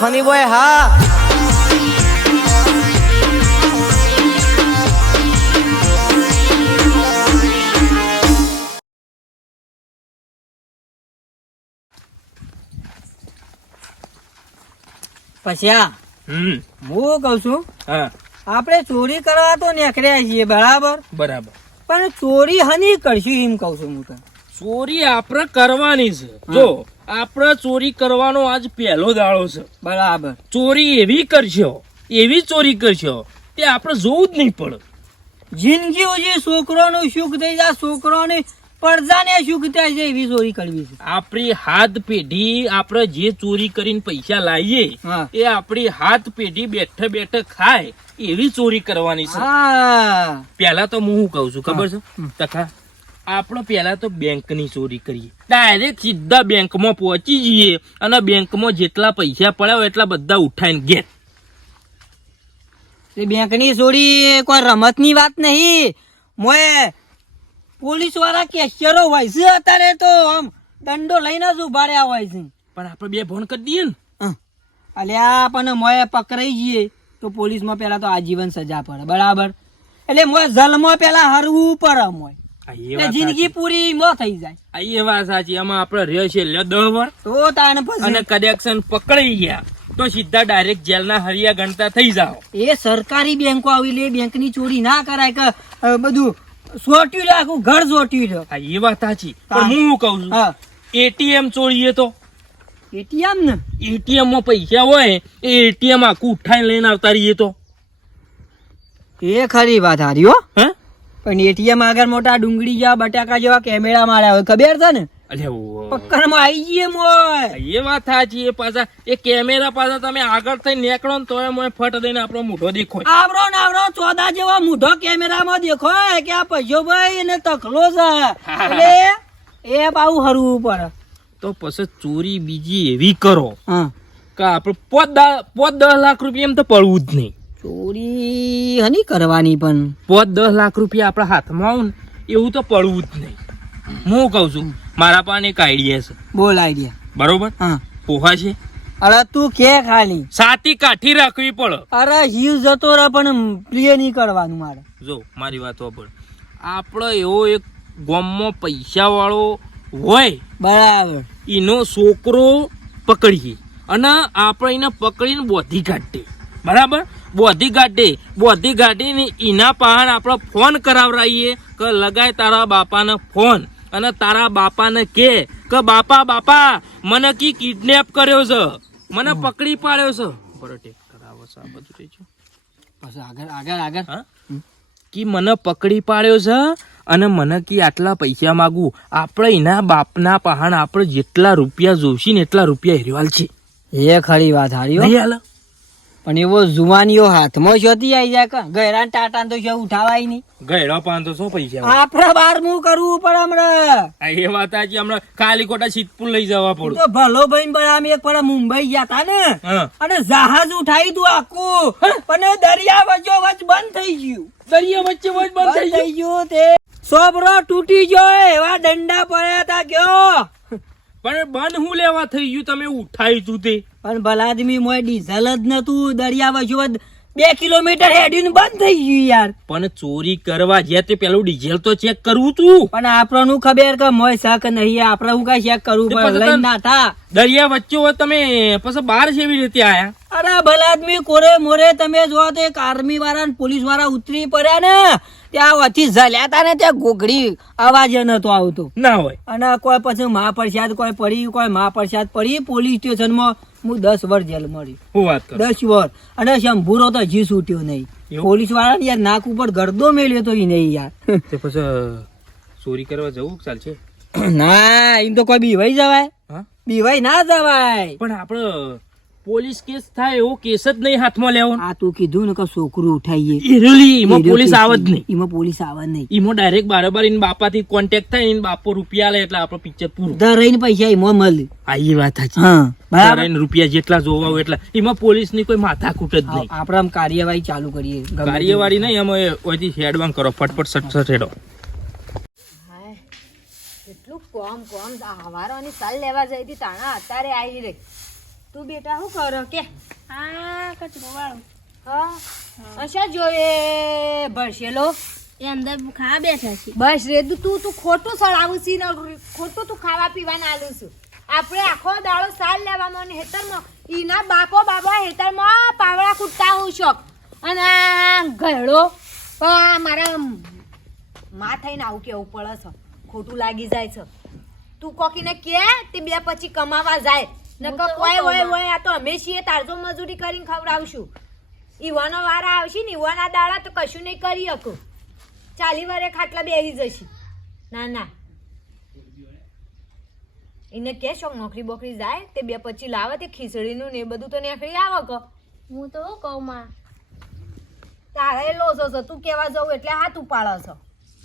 Funny boy હા પછી હું કઉ છું આપણે ચોરી કરવા તો નીકળ્યા છીએ બરાબર બરાબર, પણ ચોરી હની કરશું એમ કઉ છું હું તો. ચોરી આપણે કરવાની છે. જો આપણે ચોરી કરવાનો આજ પહેલો દાડો છે. બરાબર. ચોરી એવી ચોરી કરશો તે આપણે જોવું જ નહીં પડે. જિંદગી ઉજી છોકરોનું સુખ થઈ જાય, છોકરોની પડદાને સુખ થાય છે એવી ચોરી કરવી છે. આપણી હાથ પેઢી આપણે જે ચોરી કરીને પૈસા લાવીએ એ આપણી હાથ પેઢી બેઠે બેઠે ખાય એવી ચોરી કરવાની છે. પેલા તો હું શું કઉ છું ખબર છે તથા આપણે પેલા તો બેંક ની ચોરી કરીએ, ડાયરેક્ટ સીધા બેંકમાં પહોંચી જઈએ અને બેંકમાં જેટલા પૈસા પડ્યા હોય એટલા બધા ઉઠાઈને ઘેર. બેંક ની ચોરી કોઈ રમત ની વાત નહીં. મોએ પોલીસ વાળા કેશિયરો હોય છે અત્યારે તો આમ દંડો લઈને જ ઉભા રહ્યા હોય છે. પણ આપણે બે ફોન કરી દઈએ ને. અલ્યા પણ મોએ પકડાઈ જઈએ તો પોલીસ માં પેલા તો આજીવન સજા પડે. બરાબર. એટલે મોએ જલમાં પેલા હરવું પડે. મોએ જિંદગી પૂરી મો થઈ જાય. એ વાત સાચી. આમાં આપડે રહ્યો છે 10 વર્ષ તો તાને પછી અને કનેક્શન પકડાઈ ગયા તો સીધા ડાયરેક્ટ જેલના હરિયા ગણતા થઈ જાઓ. એ સરકારી બેંકો આવી લે, બેંક ની ચોરી ના કરાય કે બધું સોટ્યું રાખું ઘર સોટ્યું. એ વાત સાચી. પણ હું કઉ છું એટીએમ ચોરીએ તો એટીએમ ને એટીએમ માં પૈસા હોય એ એટીએમ આખું ઉઠાઈને લઈને આવતા રહીએ તો એ ખરી વાત હારી હો. પણ એટીએમ આગળ મોટા ડુંગળી જેવા બટાકા જેવા કેમેરા માર્યા હોય ખબર છે ને. પક્કરમાં આવી જઈએ મોય. એ વાત સાચી. એ પાછા એ કેમેરા પાછા તમે આગળ થઈ નીકળો ને તો ફટ દઈને આપણો મૂઢો દેખો. આવરો ચોદા જેવા મૂઢો કેમેરામાં દેખો કે આ પૈસો ભાઈ એને તકલો છે એટલે એ બાવું હરવું પડે. તો પછી ચોરી બીજી એવી કરો કે આપડે 5-10 લાખ રૂપિયા એમ તો પડવું જ નહીં. ચોરી હની કરવાની પણ 5-10 લાખ રૂપિયા આપણા હાથમાં આવું ને એવું તો પડવું જ નહીં. હું કઉ છું મારા પાસે એક આઈડિયા છે. બોલ આઈડિયા. બરોબર. પોહા છે. અરે તું કે ખાલી સાતી કાઠી રાખવી પડે. અરે જીવ જતો રહે પણ પ્રિય નહીં કરવાનું મારે. જો મારી વાત સાંભળ. આપડે એવો એક ગામમાં પૈસા વાળો હોય બરાબર એનો છોકરો પકડીએ અને આપણે એને પકડીને બોધી કાઢીએ. બરાબર. બોધી કાઢીને એના પાહણ આપણે ફોન કરાવરાઈએ કે લગાય તારા બાપાને ફોન અને તારા બાપાને કે બાપા મને કી કિડનેપ કર્યો છે, મને પકડી પાડ્યો છે. બરોટેક કરાવો છે આ બધું થઈ ગયું. પછી આગળ કી મને પકડી પાડ્યો છે અને મને કી આટલા પૈસા માગું. આપણે એના બાપના પહાણ આપણે જેટલા રૂપિયા જોઈશે ને એટલા રૂપિયા હેરવાલ છે. એ ખરી વાત હારી પણ એવો જુવાનીઓ હાથમાં શોધી આવી જાય કે ગયરા ટાટા તો શું ઉઠાવાય નહીં. ગયરા પાન તો શું પૈસા આપડે 12મું કરવું પડે હમણાં. એ વાત સાચી. હમણાં ખાલી ખોટા સિદ્ધપુર લઈ જવા પડે. તો ભલો ભાઈ પણ અમે એક પડે મુંબઈ ગયા તા ને અને જહાજ ઉઠાવી તું આખું પણ દરિયા વચ્ચે વચ બંધ થઈ ગયું. દરિયા વચ્ચે વચ બંધ થઈ ગયું. તે સોબરો તૂટી ગયો એવા દંડા પડ્યા તા ગયો. પણ બંધ હું લેવા થઈ ગયું તમે ઉઠાવી તું તે. પણ ભલા આદમી મોય ડીઝલ જ નતું. દરિયા વચ્ચે 2 કિલોમીટર હેડીને બંધ થઈ ગયું યાર. પણ ચોરી કરવા જ્યાં તે પેલું ડીઝલ તો ચેક કરવું તું. પણ આપણનું ખબર કે મોય શક નહીં. આપડે હું કઈ ચેક કરવું પડે લઈને ના થા. દરિયા વચ્ચે હોય તમે પછી બહાર જેવી રીતે આયા. અરે ભલા આદમી કોરે મોરે તમે જો તો એક આર્મી વાળા ને પોલીસ વાળા ઉતરી પડ્યા ને ત્યાં વચ્ચે ઝલ્યા તા ને ત્યાં ગોગડી અવાજ નતો આવતો ના હોય. અને કોઈ પછી મહાપ્રસાદ કોઈ પડી પોલીસ સ્ટેશન માં હું 10 વર્ષ જેલ મળી. 10 વર્ષ અને શંભુરો તો હજી છૂટ્યો નહીં. પોલીસ વાળા યાર નાક ઉપર ગરદો મેળ્યો તો નહીં યાર. પછી ચોરી કરવા જવું ચાલશે? ના એમ તો કોઈ બીવાઈ જવાય. બીવાઈ ના જવાય. પણ આપડે પોલીસ કેસ થાય એવો કેસ જ નહીં હાથમાં લેવો. આ તું કીધું ને કે છોકરું ઉઠાઈએ એમાં પોલીસ આવે જ નહીં. એમાં પોલીસ આવે નહીં. એમાં ડાયરેક્ટ બારોબાર એના બાપા થી કોન્ટેક્ટ થાય ને બાપો રૂપિયા લે એટલે આપણો પિક્ચર પૂરું. ધરાઈને પૈસા એમાં મળે. એ વાત સાચી. ધરાઈને રૂપિયા જેટલા જોવા હોય એટલા. એમાં પોલીસ ની કોઈ માથાકૂટ જ નહીં. આપડે આમ કાર્યવાહી ચાલુ કરીએ. કાર્યવાહી નહીં એમાં ઓયથી હેડવાન કરો ફટફટ સટ હેડો. એટલું કોમ હવારોની સાલ લેવા જઈ હતી તાણા અત્યારે આવી રહી તું બેટા શું કરો કે આ કચરો વાળો હા અચ્છા જોઈએ ભરશેલો એ અંદર ખાવા બેઠા છે. બસ રે તું ખોટું સળાવું છી ને ખોટું તું ખાવા પીવાના આલું છું. આપણે આખો દાડો સાલ લેવામાં અને હેતરમાં ઈના બાપા હેતરમાં પાવડા કૂટતા હું શોખ અને આ ગયડો પણ મારા માં થઈને આવું કેવું પડે છે. ખોટું લાગી જાય છે. તું કોકીને કે તે બે પછી કમાવા જાય નકર કોઈ હોય આ તો અમે છીએ તારજો મજૂરી કરીને ખવડાવશું. ઈવાનો વારા આવશે ને ઈવાના દાડા તો કશું નહીં કરી શકું. 40 વારે ખાટલા બેહી જશે. ના એને કે શોખ નોકરી બોકરી જાય તે બે પછી લાવે તે ખીચડીનું ને એ બધું તો નીકળી આવે કે હું તો શું કહું માં તારે લોસો છો તું કેવા જવું એટલે હાથ ઉપાડો છો.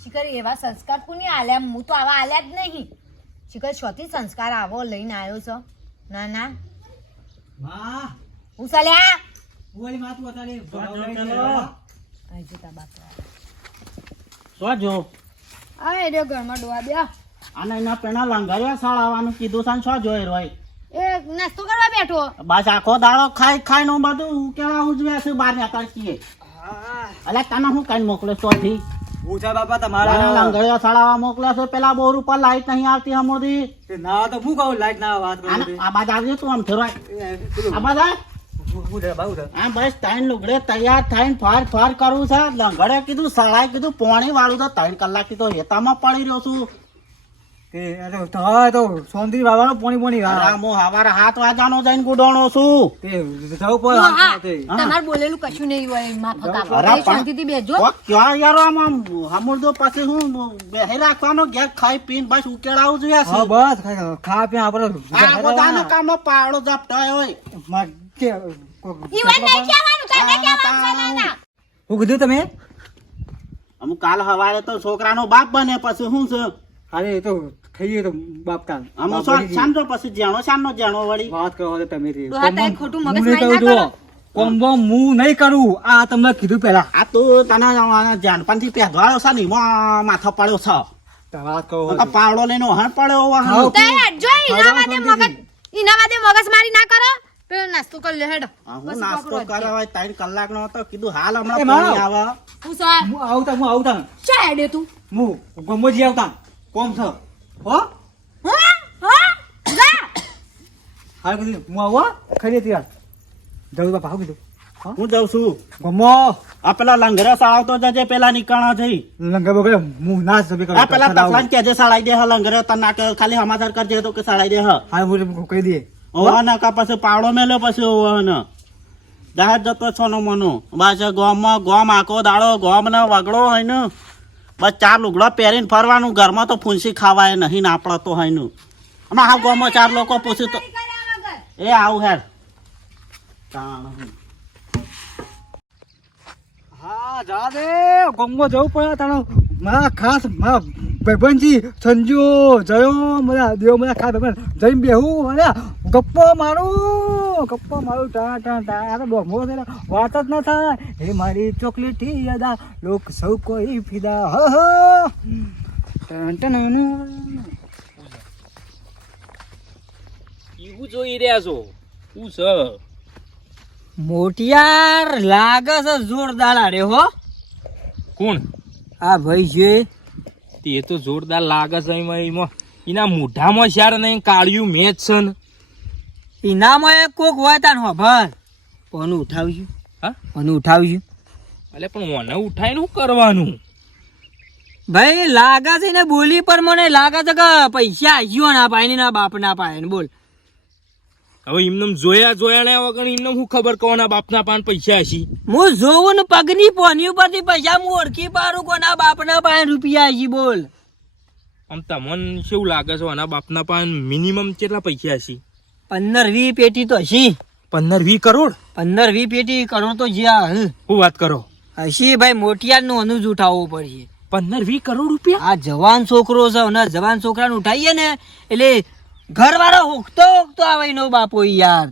શિખર એવા સંસ્કાર કોની આલ્યા હું તો આવા આલ્યા જ નહીં. શિખર છોથી સંસ્કાર આવો લઈને આવ્યો છો. ના માં હું ચાલ્યા ઓલી માં તું અત્યારે આઈ જતા બાપા શું જો આ એ ઘરમાં ડોવા બે આને એના પેલા લંગરિયા સાળાવાનું કીધું છે ને શું જોઈ રહ્યો એ નાસ્તો કરવા બેઠો બસ આખો દાડો ખાઈ નો બધું કેવા ઉજવે છે બહાર નીકળીએ અલે તને હું કઈ મોકલે ચોથી પૂછા બાપા તમારા લંગરિયા સાળાવા મોકલે છે પેલા બોર ઉપર લાઈટ નહીં આવતી હમણાંથી ના તો હું કહું લાઈટ ના વાત આ બાદ આવજે તું આમ ફેરવાય આ બાદ આ બસ ત્રણ લુગડે તૈયાર થઈને ફાર કરવું છે લંગડે કીધું સળાઈ કીધું પોણી વાળું તો 3 કલાકથી તો હેતામાં પડી રહ્યો છું તો સોંદરી બાબાનો પોણી હું હવારે 7 વાગ્યાનો જઈને ગુડોણો છું તમારે બોલેલું કશું નહીં હોય માફક આપો શાંતિથી બેજો ક્યાં યાર આમ હમુરદો પછી હું બેહી રાખવાનો ઘેર ખાઈ પીને બસ ઉકેળાવું જોઈએ છે બસ ખા પી આપણે આ બધાનો કામનો પાવડો ઝપટાયો હોય ઈવન નહીં કહેવાનું તને કહેવાનું ના હું કીધું તમે અમુક કાલ હવારે તો છોકરાનો બાપ બને પછી શું છે અરે તો ખાઈએ તો બાપ કાન અમુક શાંતો પછી જાણો વળી વાત કરો તમે ડોહા ખોટું મગજ મારી ના કરો કોમ્બો હું નહીં કરું આ તમને કીધું પેલા આ તું તને જાનપાનથી પહેરવાળો છે ને માથો પડ્યો છે વાત કરો પાવડો લઈને હણ પડ્યો તે જો ઈના વાદે મગજ મારી ના કરો પેલો નાસ્તો કરી લે હેડ હું નાસ્તો કરાવાય 3 કલાકનો હતો કીધું હાલ હમણાં એ મારો. પાણી આવે હું સા હું આવતા ચા હેડે તું હું ગમોજી આવતા કોમ છે હો હા જા હાલ કીધું હું આવો ખરી ત્યાં જવું બાપા હાવ કીધું હું જાઉં છું ગમો આ પેલા લંગરે સાળાવતો જજે પેલા નીકળા થઈ લંગા બગડે હું ના સભી આ પેલા તકલાન કેજે સાળાઈ દે હ લંગરે તને ના કે ખાલી સમાચાર કરજે તો કે સાળાઈ દે હ હા હું કહી દઈએ ઓવા ના કા પછી પાવડો મેલ્યો પછી ઓવા ને જાહેર જતો છોનો મનો બસ ગોમ આખો દાડો ગોમ ને વગડો હોય ને બસ 4 લુગડા પહેરીને ફરવાનું ઘરમાં તો ફૂંસી ખાવાય નહીં ને આપડે તો હોય ને હમણાં હા ગોમાં 4 લોકો પૂછ્યું તો એ આવું હેર હા જા દે ગમો જવું પડે તારો મારા ખાસ મારા ભાઈબંધજી સંજુ જયો મારા દેવ મારા ખાસ ભાઈબંધ જઈને બેહું અને ગપ્પો મારું ટા આ તો બોમો વાત જ ન થાય હે મારી ચોકલેટી યાદા લોક સૌ કોઈ ફિદા હ એવું જોઈ રહ્યા છો શું છે મોટિયાર લાગે છે જોરદાર આડે હો કોણ આ ભાઈ છે તે તો જોરદાર લાગે છે એમાં એના મોઢામાં શાર નહીં કાળિયું મેચ છે ને ઇનામાં એક કોક હોય તાન ખબર કોનું ઉઠાવ્યું હા કોનું ઉઠાવ્યું એટલે પણ મને ઉઠાઈને શું કરવાનું ભાઈ લાગે છે ને બોલી પર મને લાગે છે કે પૈસા આવ્યો ના પાય ના બાપ ના પાય ને બોલ હવે એમને જોયા ને વગર એમને શું ખબર કોના બાપના પાન પૈસા હશી હું જોઉં ને પગની પોની ઉપરથી પૈસા હું ઓળખી પાડું કોના બાપના પાય રૂપિયા હજી બોલ આમ તમને કેવું લાગે છે આના બાપના પાન મિનિમમ કેટલા પૈસા હશી 15-20 પેટી તો હશી 15-20 કરોડ 15-20 પેટી કરોડ તો જ્યાં શું વાત કરો હશી ભાઈ મોટિયાર નું અનુજ ઉઠાવવું પડશે 15-20 કરોડ રૂપિયા આ જવાન છોકરો છે અને જવાન છોકરાને ઉઠાવીએ ને એટલે ઘર વાળો હોકતો આવે નો બાપો યાર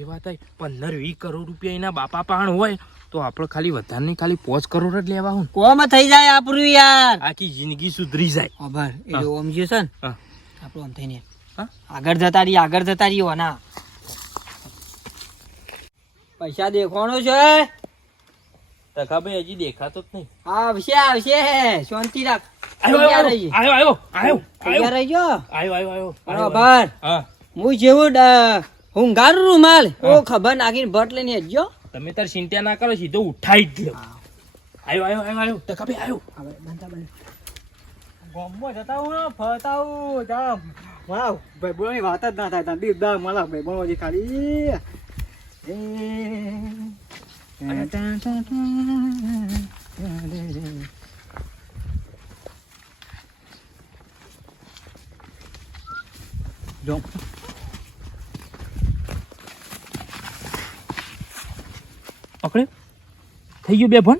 એ વાત 15-20 કરોડ રૂપિયા એના બાપા પાણ હોય તો આપણે ખાલી વધારે નહીં ખાલી 5 કરોડ જ લેવા હું કોમ થઈ જાય આપણું યાર આખી જિંદગી સુધરી જાય ખબર એટલે ઓમ જે છે ને હા આપણું આમ થઈને હા આગળ જતા રહી ઓના પૈસા દેખવાનો છે. તખાભાઈ હજી દેખાતો જ નહીં. આવશે આવશે, શાંતિ રાખ. આવ્યો તૈયાર આવ્યો રહીએ. આવ્યો આવ્યો તૈયાર રહીજો. આવ્યો બરોબર. હા હું જેવું હુંગારું રૂમાલ ઓ ખબર નાખીને ભટ લઈને હેડજો. તમે તાર ચિંતા ના કરો, સીધો ઉઠાઈ જ લ્યો. આવ્યો તખાભાઈ આવ્યો. હવે બનતા બને. ગામમાં જતા હું ને ફરતા હું જા. વાવ ભાઈબંધોની વાત જ ના થાય. તાર દીદા મળા ભાઈબંધો જે ખાલી જો પકડે થઈ ગયું બે ફોન.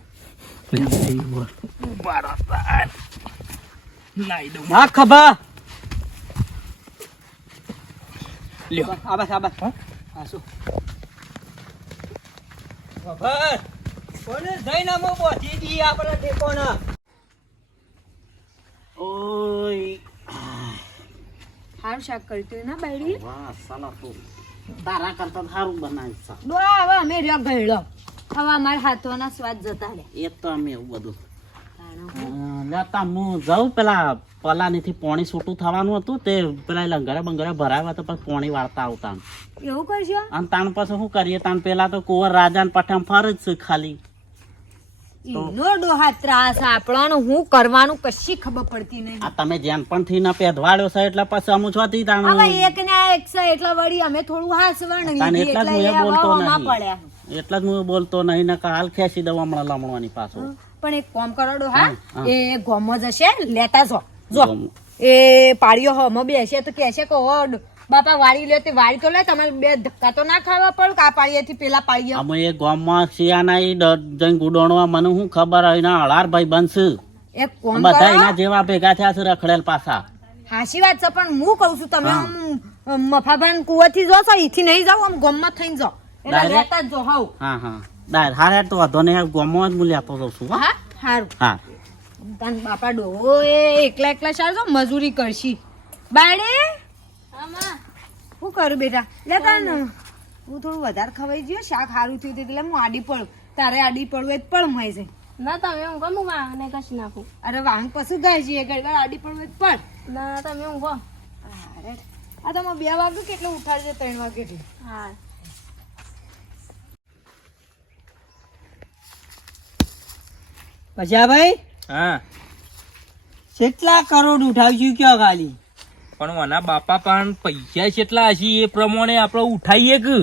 લાઈ દઉં. ના ખબર. લ્યો. આબાસ આબાસ. હા શું ખબર કોને જઈને મો પહોંચી દી આપણે ટેકોના. ઓય હારું શાક કરતું ના બાયડી વાહ સાલા તો તારા કરતા સારું બનાવી છે. ડો હવે અમે રહ્યો ગયડો હવે અમારા હાથોના સ્વાદ જતા રે એ તો અમે એવું બધું લેતા હું જાઉં પેલા પલાનીથી પાણી છૂટું થવાનું હતું તે પેલા લંગરા બંગરા ભરાવ્યા તો પછી પાણી વાળતા આવતા એવું કરશો અને તાણ પછી શું કરીએ તાણ પેલા તો કુંવર રાજા ને પઠામ ફર જ છે ખાલી. એનો ડોહા ત્રાસ આપણને હું કરવાનું કશી ખબર પડતી નહીં આ તમે જેન પણ થી ના પેદવાડ્યો છે એટલે પછી અમુ છોતી તાણ હવે એક ને એક છે એટલે વળી અમે થોડું હાસવણ તાણ લીધી એટલા જ એટલે હું એ બોલતો હવામાં નહીં પડ્યા એટલા જ હું બોલતો નહીં ને હાલ ખેંચી દઉં હમણાં લમણવાની પાછો. પણ એક કામ કરો ડોહા હા. એ ગોમ જશે લેતા જો ગોમ. એ પાડીઓ હમ બેસે તો કહેશે કે ઓ બાપા વાળી લે તે વાળી તો લે તમારે બે ધક્કા તો ના ખાવા પડે કે આ પાડીએથી પેલા પાડીએ અમે એ ગામમાં શિયાના ઈ જઈને ગુડોણવા મને શું ખબર હોય ના હળાર ભાઈ બનશે એક કામ બધા કરો એના જેવા ભેગા થયા છે રખડેલ પાછા. હાચી વાત છે પણ હું કઉ છું તમે આમ મફાભાન કુવાથી જો છો ઈથી નહીં જાવ આમ ગોમમાં થઈને જાઓ એટલે Direct? લેતા જ જો હાવ હા હા ડાયર હારે તો વાંધો નહીં ગામમાં જ હું લેતો જઉં છું હો. હા હારું હા તન બાપા ડોહો એ એકલા એકલા સારજો મજૂરી કરશી બાડે આમાં શું કરું બેટા લે તને હું થોડું વધારે ખવાઈ ગયો શાક સારું થયું હતું એટલે હું આડી પડું તારે આડી પડવું એ જ પડ મય છે ના તમે ઊંઘો હું વાંગને કશી નાખું. અરે વાંગ પછી ગાય છે ગડબડ આડી પડવું એ જ પડ ના તમે ઊંઘો. અરે આ તમે 2 વાગે કેટલો ઉઠાડજો 3 વાગે હા પછી ભાઈ હા કેટલા કરોડ ઉઠાવશું કયો ખાલી. પણ આના બાપા પણ પૈસા કેટલા હશે એ પ્રમાણે આપણે ઉઠાઈએ કે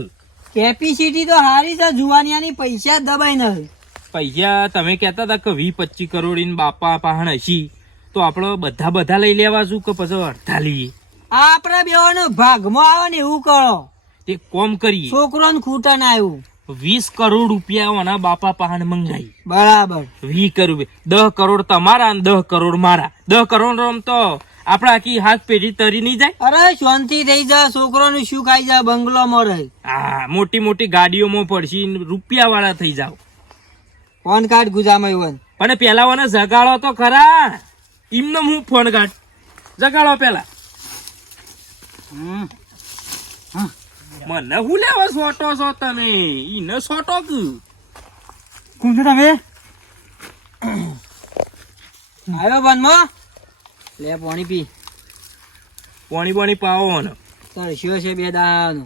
કેપેસિટી તો હારી છે જુવાનિયાની, પૈસા દબાઈ ન. પૈસા તમે કહેતા હતા કે 20-25 કરોડ ઈન બાપા પાહણ હશી તો આપણે બધા લઈ લેવા છું કે પછી અડધા લઈએ. આ આપણા બેવાનો ભાગમાં આવે ને એવું કરો. તે કોમ કરીએ છોકરો ને ખૂટા ના આવ્યું. 20 કરોડ રૂપિયા આના બાપા પાહણ મંગાઈ. બરાબર. 20 કરોડ 10 કરોડ તમારા અને 10 કરોડ મારા. 10 કરોડ આમ તો આપડે આખી હાથ પેઢી તરી નહીં જાય. અરે શાંતિ થઈ જા, છોકરો નું શું ખાઈ જા, બંગલો માં રહે. હા મોટી મોટી ગાડીઓમાં પડશી રૂપિયા વાળા થઈ જાવ. ફોન કાર્ડ ગુજામાં પણ પેલા મને જગાડો તો ખરા. એમને હું ફોન કાઢ જગાડો પેલા. મને હું લેવા સોટો છો તમે? ઈને સોટો કે કોણ છો તમે? આવ્યો બનમાં લે પાણી પી. પાણી પાવો ને તરસ્યો છે 2 દાડાનો.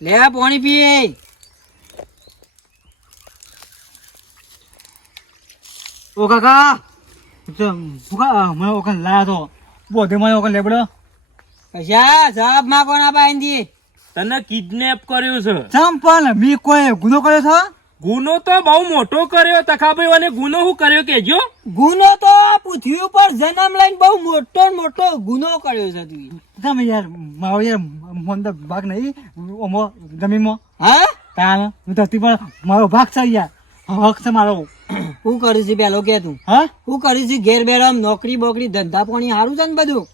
લે પાણી પી. ઓ કાકા મને ઓકન લાયા તો બોધે મને ઓકન લેબડો પૈસા જવાબ માંગો ના બાંધી. તને કિડનેપ કર્યો છે. ચમ પણ મી કોઈ ગુનો કર્યો છે? ગુનો તો બહુ મોટો કર્યો તખાભાઈ. અને ગુનો શું કર્યો કેજો? ગુનો તો પૃથ્વી ઉપર જન્મ લઈને બહુ મોટો ને મોટો ગુનો કર્યો છે તું. તમે યાર મારો યાર મન તો ભાગ નહીં ઓમો જમીનમાં. હા તાન હું ધરતી પર મારો ભાગ છે યાર, હક છે મારો. શું કર્યું છે પેલો કે તું? હા શું કર્યું છે? ઘેર બેર આમ નોકરી બોકરી ધંધા પાણી સારું છે ને બધું?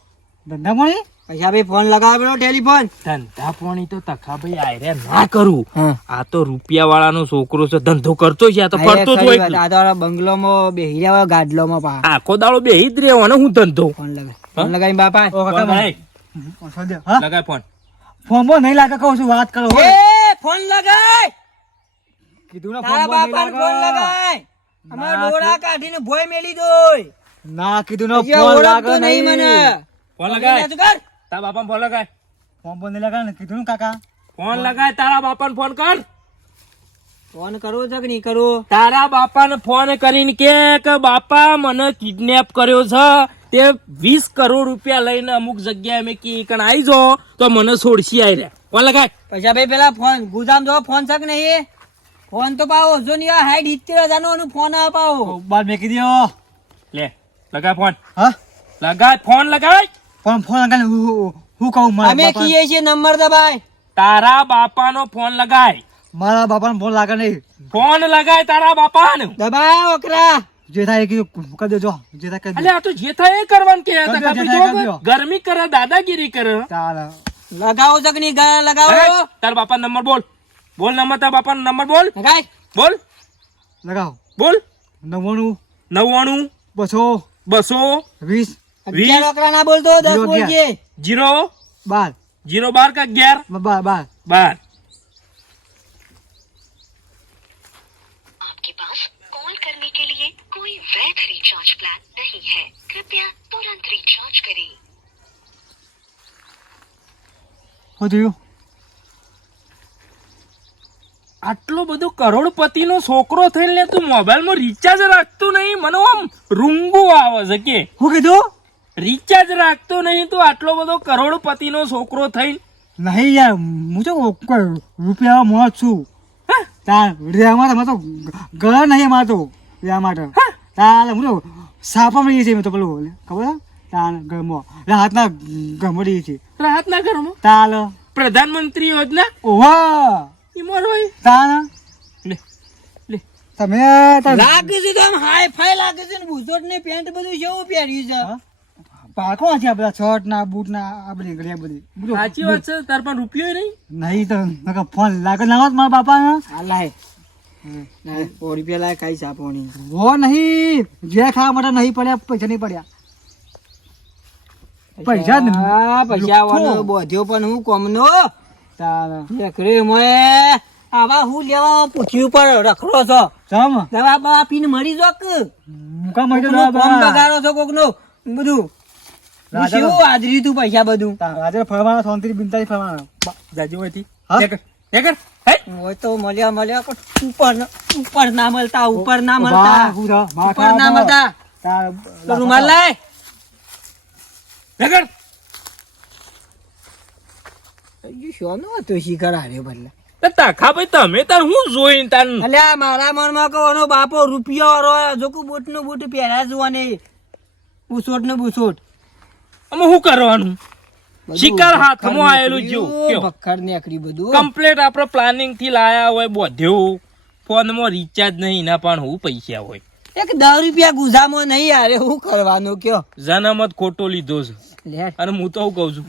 ધંધા મળી પૈસા ભાઈ ફોન લગાવે પેલો ટેલિફોન. ધંધા પાણી તો તખાભાઈ આયરે ના કરું. હા. આ તો રૂપિયા વાળાનો છોકરો છે, ધંધો કરતો છે. આ તો ફરતો જ હોય. આ તો બંગલોમાં બેહી રહ્યા ગાડલોમાં પા. આખો દાડો બેહી જ રહેવાનો હું ધંધો. ફોન લગાય, ફોન લગાવી બાપા. ઓ કાકા લગાય. હા લગાય ફોન. ફોનમાં નહીં લાગે કહું છું વાત કરો. એ ફોન લગાય. કીધું ને તારા ફોન બાપાને ફોન લગાય અમાર ડોળા કાઢીને ભોય મેલી દોય ના કીધું ને હજી ફોન ઓળખતો લાગે નહીં મને ફોન લગાય તું કર. તારા બાપાને ફોન લગાય ફોન નહીં લગાડે ને કીધું ને કાકા ફોન લગાય તારા બાપાને ફોન કર ફોન કરવો છે કે નહીં કરવો તારા બાપાને ફોન કરીને કે બાપા મને કિડનેપ કર્યો છે તે 20 કરોડ રૂપિયા લઈને અમુક જગ્યાએ મેં કી કણ આવી જો તો મને છોડશી આવી રહ્યા ફોન લગાય પૈસા ભાઈ પેલા ફોન ગુદામ જો ફોન છે કે નહીં ફોન તો પાવો જો નહીં 60-70 હજારનો ફોન આ પાવો બાર મેકી દ્યો લે લગાય ફોન હા લગાય ફોન લગાય ફોન લગાડે હું કહું મારા અમે બાપા કીએ છીએ નંબર દબાય તારા બાપાનો ફોન લગાય મારા બાપાને ફોન લાગે નહીં ફોન લગાય તારા બાપાને દબાય ઓકરા જે થાય એ કીધું કરી દેજો જે થાય કરી અલે આ તો જે થાય એ કરવાનું કે કરજો, કાપી જે થાય કરજો. ગરમી કરે દાદાગીરી કરે ચાલે લગાવો છે કે નહીં લગાવો તારા બાપા નંબર બોલ બોલ નંબર તારા બાપાનો નંબર બોલ લગાય બોલ લગાવો બોલ 99 99 220 220 11 ઓકરા ના બોલતો 10 બોલજે 0 12 0 12 का 11 12 12 आपके पास कॉल करने के लिए कोई वैध रिचार्ज प्लान नहीं है कृपया तुरंत रिचार्ज करें શું થયું આટલો બધો કરોડપતિનો છોકરો થઈને તું મોબાઈલમાં રિચાર્જ રાખતો નહીં મને આમ રૂંગો આવે છે કે શું કીધું રિચાર્જ રાખતો નહીં તું આટલો બધો કરોડપતિનો છોકરો થઈને નહીં યાર હું તો કોઈ રૂપિયા મોત છું હા? તાર રેવા માટે તો ઘર નહીં અમારે તો રેવા માટે તાર હું તો સાપા મળી છે મેં તો પેલું ખબર તાર ઘરમાં રાતના ઘરમાં રહીએ છીએ રાહતના ઘરમાં તાલ પ્રધાનમંત્રી યોજના ઓવા ઈમર હોય તાલ લે લે તમે લાગે છે તો આમ હાઈ ફાઈ લાગે છે ને બુઝોટ ને પેન્ટ બધું જેવું પહેર્યું છે પાકો છે આ બધા શર્ટ ના બૂટ ના આ બધી ઘડિયા બધી બધું સાચી વાત છે તાર પણ રૂપિયો નહીં નહીં તો નકર ફોન લાગે ના હોત મારા બાપા હાલાય ના 100 રૂપિયા લાય ખાઈ સાપોની વો નહીં જે ખાવા માટે નહીં પડ્યા પૈસા નહીં પડ્યા પૈસા જ હા પૈસા વાળો બોધ્યો પણ હું કોમનો તાલ એકરે મોએ આવા હું લેવા પૂછ્યું પર રખડો છો ચમ દવા બવા પીને મરી જો કે મુકા મળી કોકનો કોમ બગાડો છો કોકનો બધું રાજા શું હાજરી તું પૈસા બધું આજે ફરવાના શાંતિ બિનતાઈ ફરવાના જાજો હોયથી હા? એ કર હે હોય તો મળ્યા પણ ઉપર ના મળતા ઉપર ના વાહ, મળતા હું તો માર ઉપર ના મળતા તાર તો રૂમાલ લાય એ કર હજુ શોનો હતો શિખર હાર્યો બદલે તે તાખા ભાઈ તમે તાર હું જોઈને તાર અલ્યા મારા મનમાં કહેવાનો બાપો રૂપિયો વાળો જોકું બૂટ નું બૂટ પહેર્યા જોવાને બુસોટ નું બુસોટ અમે શું કરવાનું શિકાર હાથમાં આયેલું જેવું કયો ભખડ ને એકડી બધું કમ્પ્લીટ આપણે પ્લાનિંગ થી લાયા હોય બોધ્યો ફોનમાં રિચાર્જ નહીં ના પણ હું પૈસા હોય એક 10 રૂપિયા ગુજામાં નહીં આરે હું કરવાનું કયો જનમત ખોટો લીધો છે લે અને હું તો કહું છું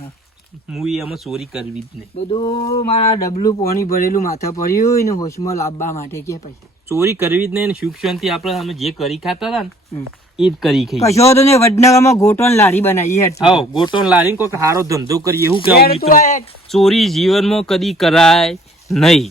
હું એમાં ચોરી કરવી જ નહીં બધું મારા ડબલું પાણી ભરેલું માથા પડ્યું ને હોશમાં લાવવા માટે કે પૈસા ચોરી કરવી જ નહીં ને સુખ શાંતિ આપણે અમે જે કરી ખાતા હતા ને એ જ કરી ખાઈ કશો તો ને વડનગરમાં ગોટોન લારી બનાવી હેઠ હા ગોટો લારીને કોઈક સારો ધંધો કરીએ એવું કેવું હેડ તું મિત્રો આ ચોરી જીવનમાં કદી કરાય નહીં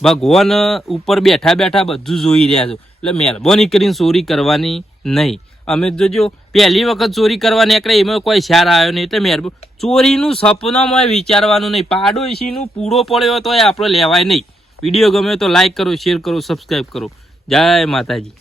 ભગવાન ઉપર બેઠા બેઠા બધું જોઈ રહ્યા છો એટલે મહેરબાની કરીને ચોરી કરવાની નહીં અમે જો પહેલી વખત ચોરી કરવા નીકળે એમાં કોઈ શાર આવ્યો નહીં એટલે મહેરબાની ચોરીનું સપનામાં વિચારવાનું નહીં પાડોશીનું પૂરો પડ્યો તો આપણે લેવાય નહીં વિડીયો ગમે તો લાઈક કરો શેર કરો સબસ્ક્રાઈબ કરો જય માતાજી.